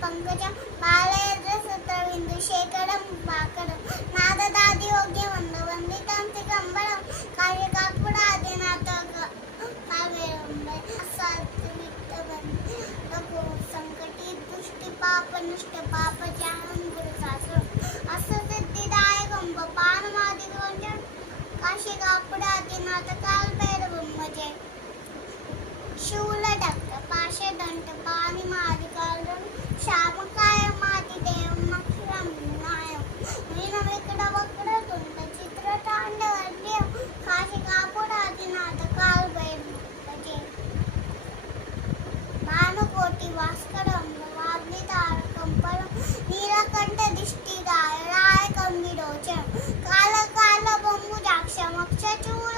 పంకజం బాలయద్ర సుత్రవిందు శేఖరం వాకడం నాదదాది యోగ్యముందు వందితంతి కంబళం కార్యకాపుడు ఆది నాతో సంకటి దుష్టి పాప నుష్ట పాప జానం అప్పుడు అది నాటకాల పేరు బొమ్మ such a